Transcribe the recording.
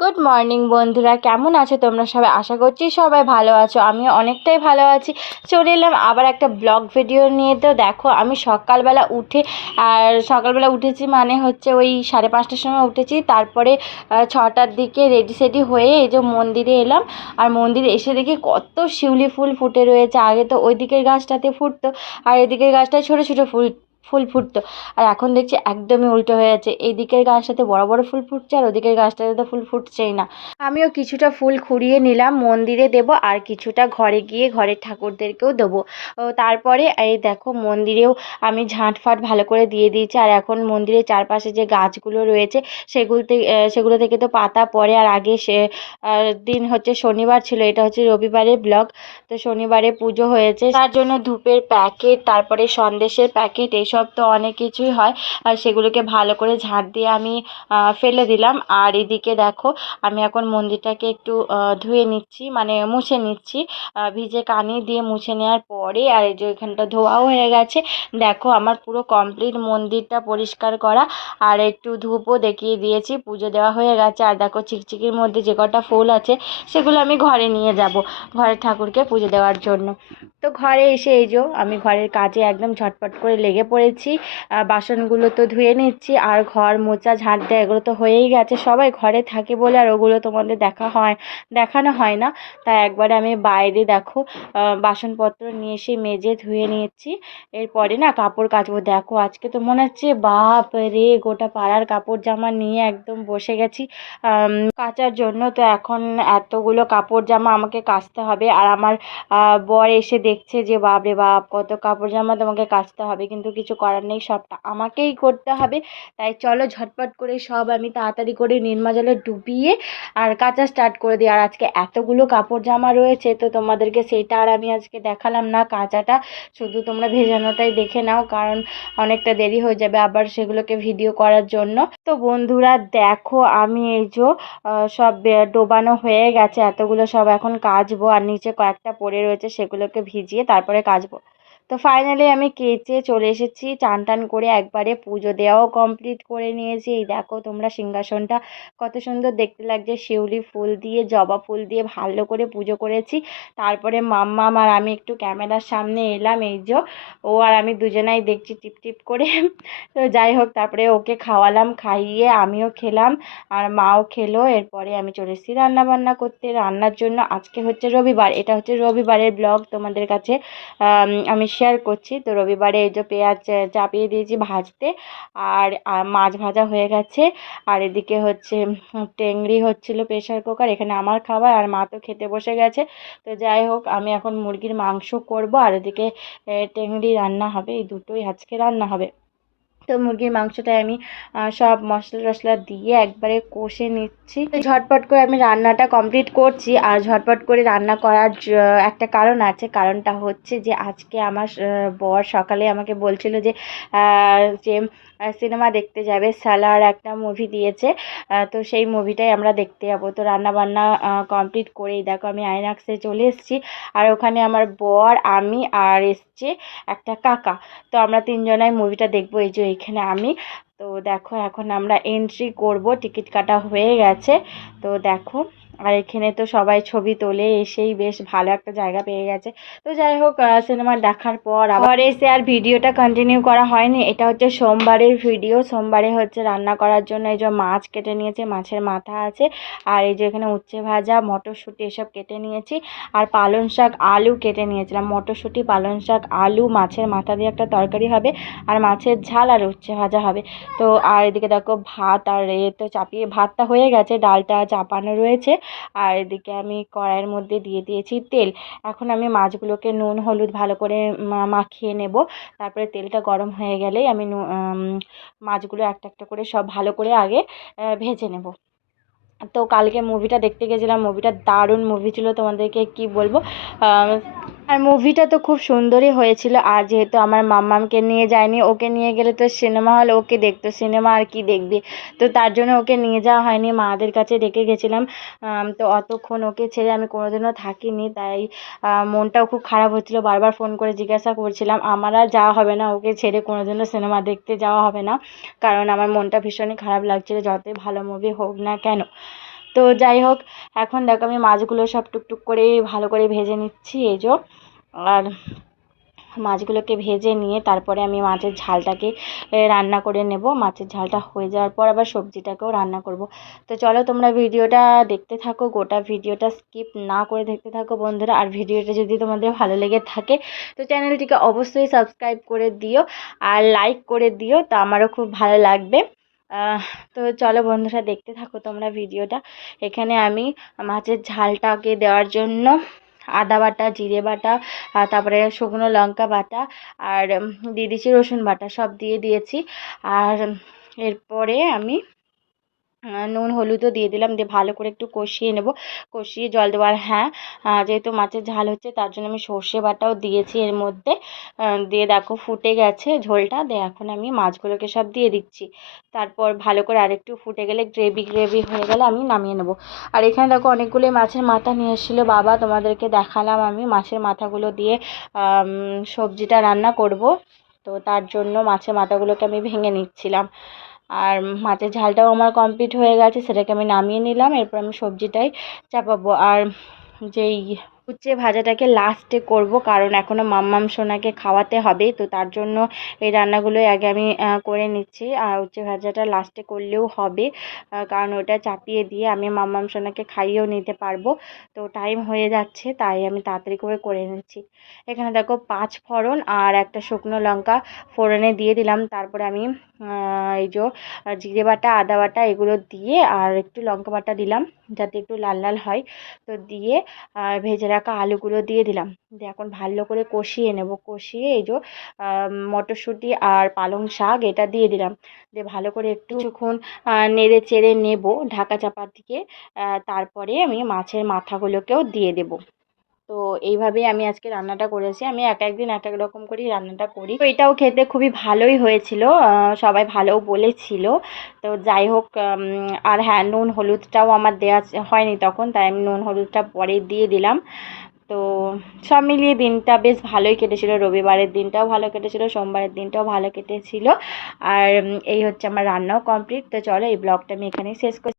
Good morning বন্ধুরা। কেমন আছো তোমরা সবাই? আশা করছি সবাই ভালো আছো। আমি অনেকটাই ভালো আছি। চলে এলাম আবার একটা ব্লগ ভিডিও নিয়ে। তো দেখো, আমি সকালবেলা উঠে, আর সকালবেলা উঠেছি মানে হচ্ছে ওই সাড়ে পাঁচটার সময় উঠেছি। তারপরে ছটার দিকে রেডি সেডি হয়ে এই যে মন্দিরে এলাম। আর মন্দিরে এসে দেখি কত শিউলি ফুল ফুটে রয়েছে। আগে তো ওই দিকের গাছটাতে ফুটতো, আর এদিকের গাছটায় ছোটো ছোটো ফুল ফুল ফুটতো। আর এখন দেখছি একদমই উল্টো হয়ে যাচ্ছে। এই দিকের গাছটাতে বড় বড় ফুল ফুটছে আর ওদিকের গাছটাতে তো ফুল ফুটছেই না। আমিও কিছুটা ফুল কুড়িয়ে নিলাম, মন্দিরে দেবো আর কিছুটা ঘরে গিয়ে ঘরের ঠাকুরদেরকেও দেবো। তারপরে এই দেখো মন্দিরেও আমি ঝাঁট ফাট ভালো করে দিয়ে দিয়েছি। আর এখন মন্দিরের চারপাশে যে গাছগুলো রয়েছে সেগুলোতে সেগুলো থেকে তো পাতা পড়ে। আর আগে সে দিন হচ্ছে শনিবার ছিল, এটা হচ্ছে রবিবারের ব্লগ। তো শনিবারে পুজো হয়েছে। তার জন্য ধূপের প্যাকেট, তারপরে সন্দেশের প্যাকেট এইসব তো অনেক কিছুই হয়। আর সেগুলোকে ভালো করে ঝাঁট দিয়ে আমি ফেলে দিলাম। আর এদিকে দেখো, আমি এখন মন্দিরটাকে একটু ধুয়ে নিচ্ছি মানে মুছে নিচ্ছি। ভিজে কানি দিয়ে মুছে নেওয়ার পরে, আর এই যে এখানটা ধোয়াও হয়ে গেছে। দেখো, আমার পুরো কমপ্লিট মন্দিরটা পরিষ্কার করা। আর একটু ধূপও দেখিয়ে দিয়েছি, পুজো দেওয়া হয়ে গেছে। আর দেখো, চিকচিকির মধ্যে যে কটা ফুল আছে, সেগুলো আমি ঘরে নিয়ে যাব, ঘরের ঠাকুরকে পুজো দেওয়ার জন্য। তো ঘরে এসে এই যে, আমি ঘরের কাজে একদম ঝটপট করে লেগে পড়েছি আহ, বাসনগুলো তো ধুয়ে নিচ্ছি আর ঘর মোছা ঝাঁট দেওয়া এগুলো তো হয়েই গেছে। সবাই ঘরে থাকে বলে আর ওগুলো তোমাদের দেখা হয় দেখানো হয় না। তাই একবারে আমি বাইরে দেখো বাসনপত্র নিয়ে এসে মেজে ধুয়ে নিয়েছি এরপরে না কাপড় কাচবো। দেখো আজকে তো মনে হচ্ছে বাপ রে গোটা পাড়ার কাপড় জামা নিয়ে একদম বসে গেছি কাচার জন্য। তো এখন এতগুলো কাপড় জামা আমাকে কাচতে হবে। আর আমার বর এসে দেখছে যে বাপ রে বাপ কত কাপড় জামা তোমাকে কাচতে হবে। কিন্তু কিছু করার নেই সবটা। আমাকেই করতে হবে। তাই চলো ঝটপট করে সব আমি তাড়াতাড়ি করে নির্মা জলে ডুবিয়ে আর কাচা স্টার্ট করে দিই। আর আজকে এতগুলো কাপড় জামা রয়েছে তো তোমাদেরকে সেটা আর আমি আজকে দেখালাম না। কাচাটা শুধু তোমরা ভেজানোটাই দেখে নাও, কারণ অনেকটা দেরি হয়ে যাবে আবার সেগুলোকে ভিডিও করার জন্য। তো বন্ধুরা দেখো আমি এই যে সব ডোবানো হয়ে গেছে। এতগুলো সব এখন কাচবো। আর নিচে কয়েকটা পড়ে রয়েছে সেগুলোকে ভিজিয়ে তারপরে কাচবো। তো ফাইনালি আমি কেচে চলে এসেছি। চান টান করে একবারে পুজো দেওয়াও কমপ্লিট করে নিয়েছি। এই দেখো তোমরা সিংহাসনটা কত সুন্দর দেখতে লাগছে। শিউলি ফুল দিয়ে, জবা ফুল দিয়ে ভালো করে পুজো করেছি। তারপরে মাম্মাম আর আমি একটু ক্যামেরার সামনে এলাম। এই যে ও আর আমি দুজনাই দেখছি টিপ টিপ করে। তো যাই হোক, তারপরে ওকে খাওয়ালাম, খাইয়ে আমিও খেলাম আর মাও খেলো। এরপরে আমি চলে এসেছি রান্নাবান্না করতে। রান্নার জন্য আজকে হচ্ছে রবিবার। এটা হচ্ছে রবিবারের ব্লগ তোমাদের কাছে। আমি শেয়ার করছি। তো রবিবারে এই যে পেঁয়াজ চাপিয়ে দিয়েছি ভাজতে। আর মাছ ভাজা হয়ে গেছে। আর এদিকে হচ্ছে টেংরি হচ্ছিল প্রেশার কুকার, এখানে আমার খাবার আর মা তো খেতে বসে গেছে। তো যাই হোক, আমি এখন মুরগির মাংস করব। আর এদিকে টেংরি রান্না হবে। এই দুটোই আজকে রান্না হবে। তো মুরগির মাংসটায় আমি সব মশলা টশলা দিয়ে একবারে কষে নিচ্ছি। ঝটপট করে আমি রান্নাটা কমপ্লিট করছি আর ঝটপট করে রান্না করার একটা কারণ আছে। কারণটা হচ্ছে যে আজকে আমার বর সকালে আমাকে বলছিল যে যে সিনেমা দেখতে যাবে। সালার একটা মুভি দিয়েছে। তো সেই মুভিটাই আমরা দেখতে যাব। তো রান্না বান্না কমপ্লিট করেই দেখো। আমি আইনাক্সে চলে এসেছি। আর ওখানে আমার বর, আমি আর এসছে একটা কাকা। তো আমরা তিনজনাই মুভিটা দেখব। এই যে এখানে আমি। তো দেখো, এখন আমরা এন্ট্রি করব। টিকিট কাটা হয়ে গেছে। তো দেখো। আর এখানে তো সবাই ছবি তোলে, এসেই বেশ ভালো একটা জায়গা পেয়ে গেছে। তো যাই হোক সিনেমা দেখার পর আবার এসে আর ভিডিওটা কন্টিনিউ করা হয়নি। এটা হচ্ছে সোমবারের ভিডিও সোমবারে হচ্ছে রান্না করার জন্য এই যে মাছ কেটে নিয়েছে, মাছের মাথা আছে। আর এই যে এখানে উচ্ছে ভাজা, মটরশুঁটি এসব কেটে নিয়েছি। আর পালং শাক, আলু কেটে নিয়েছিলাম। মটরশুঁটি, পালং শাক, আলু, মাছের মাথা দিয়ে একটা তরকারি হবে। আর মাছের ঝাল আর উচ্ছে ভাজা হবে। তো আর এদিকে দেখো ভাত, আর এ তো চাপিয়ে ভাতটা হয়ে গেছে, ডালটা চাপানো রয়েছে। আর এদিকে আমি কড়াইয়ের মধ্যে দিয়ে দিয়েছি তেল। এখন আমি মাছগুলোকে নুন, হলুদ ভালো করে মাখিয়ে নেব। তারপরে তেলটা গরম হয়ে গেলেই আমি মাছগুলো একটা একটা করে সব ভালো করে আগে ভেজে নেব। তো কালকে মুভিটা দেখতে গেছিলাম। মুভিটা দারুণ মুভি ছিল। তোমাদেরকে কি বলব? আর মুভিটা তো খুব সুন্দরই হয়েছিল। আর যেহেতু আমার মাম্মামকে নিয়ে যায়নি, ওকে নিয়ে গেলে তো সিনেমা হল ওকে দেখতো সিনেমা আর কি দেখবে? তো তার জন্য ওকে নিয়ে যাওয়া হয়নি, মাদের কাছে রেখে গেছিলাম। তো অতক্ষণ ওকে ছেড়ে আমি কোনোদিনও থাকিনি, তাই মনটাও খুব খারাপ হচ্ছিল। বারবার ফোন করে জিজ্ঞাসা করছিলাম, আমার আর যাওয়া হবে না, ওকে ছেড়ে কোনোদিনও সিনেমা দেখতে যাওয়া হবে না? কারণ আমার মনটা ভীষণই খারাপ লাগছিল, যতই ভালো মুভি হোক না কেন। তো যাই হোক, এখন দেখো আমি মাছগুলো সব টুকটুক করে ভালো করে ভেজে নিচ্ছি, এই যো। আর মাছগুলোকে ভেজে নিয়ে তারপরে আমি মাছের ঝালটাকে রান্না করে নেব। মাছের ঝালটা হয়ে যাওয়ার পর আবার সবজিটাকেও রান্না করব। তো চলো তোমরা ভিডিওটা দেখতে থাকো, গোটা ভিডিওটা স্কিপ না করে দেখতে থাকো বন্ধুরা। আর ভিডিওটা যদি তোমাদের ভালো লেগে থাকে, তো চ্যানেলটিকে অবশ্যই সাবস্ক্রাইব করে দিও। আর লাইক করে দিও, তা আমারও খুব ভালো লাগবে। তো চলো বন্ধুরা দেখতে থাকো তোমরা ভিডিওটা। এখানে আমি মাছের ঝালটাকে দেওয়ার জন্য আদা বাটা, জিরে বাটা তারপরে শুকনো লঙ্কা বাটা আর দিয়ে দিয়েছি রসুন বাটা সব দিয়ে দিয়েছি। আর এরপরে আমি নুন, হলুদও দিয়ে দিলাম। দিয়ে ভালো করে একটু কষিয়ে নেব। কষিয়ে জল দেবো। আর হ্যাঁ যেহেতু মাছের ঝাল হচ্ছে, তার জন্য আমি সর্ষে বাটাও দিয়েছি এর মধ্যে। দিয়ে দেখো ফুটে গেছে ঝোলটা। দিয়ে এখন আমি মাছগুলোকে সব দিয়ে দিচ্ছি। তারপর ভালো করে আরেকটু ফুটে গেলে গ্রেভি গ্রেভি হয়ে গেলে আমি নামিয়ে নেব। আর এখানে দেখো অনেকগুলোই মাছের মাথা নিয়ে এসেছিল বাবা। তোমাদেরকে দেখালাম আমি মাছের মাথাগুলো দিয়ে সবজিটা রান্না করব। তো তার জন্য মাছের মাথাগুলোকে আমি ভেঙে নিচ্ছিলাম। আর মাছের ঝালটাও আমার কমপ্লিট হয়ে গেছে, সেটাকে আমি নামিয়ে নিলাম, এরপর আমি সবজিটাই চাপাবো। আর যেই উচ্ছে ভাজাটাকে লাস্টে করব, কারণ এখনও মাম্মাম সোনাকে খাওয়াতে হবে, তো তার জন্য এই রান্নাগুলোই আগে আমি করে নিচ্ছি। আর উচ্ছে ভাজাটা লাস্টে করলেও হবে কারণ ওটা চাপিয়ে দিয়ে আমি মাম্মাম সোনাকে খাইয়েও নিতে পারব। তো টাইম হয়ে যাচ্ছে, তাই আমি তাড়াতাড়ি করে করে নিচ্ছি। এখানে দেখো পাঁচ ফোড়ন আর একটা শুকনো লঙ্কা ফোড়নে দিয়ে দিলাম। তারপরে আমি এই যে জিরে বাটা, আদা বাটা এগুলো দিয়ে আর একটু লঙ্কা বাটা দিলাম, যাতে একটু লাল লাল হয়। তো দিয়ে ভেজে রাখা আলুগুলো দিয়ে দিলাম। দিয়ে এখন ভালো করে কষিয়ে নেব। কষিয়ে এই যে মটরশুঁটি আর পালং শাক এটা দিয়ে দিলাম। দিয়ে ভালো করে একটু কিছুক্ষণ নেড়ে চেড়ে নেব ঢাকা চাপা দিয়ে তারপরে আমি মাছের মাথাগুলোকেও দিয়ে দেবো। তো এইভাবেই আমি আজকে রান্নাটা করেছি। আমি এক এক দিন এক এক রকম করেই রান্নাটা করি। তো এটাও খেতে খুবই ভালোই হয়েছিল। সবাই ভালোও বলেছিল। তো যাই হোক আর হ্যাঁ নুন হলুদটাও আমার দেওয়া হয়নি তখন, তাই আমি নুন হলুদটা পরে দিয়ে দিলাম। তো সব মিলিয়ে দিনটা বেশ ভালোই কেটেছিল। রবিবারের দিনটাও ভালো কেটেছিল, সোমবারের দিনটাও ভালো কেটেছিল। আর এই হচ্ছে আমার রান্নাও কমপ্লিট। তো চলো, এই ব্লগটা আমি এখানেই শেষ করছি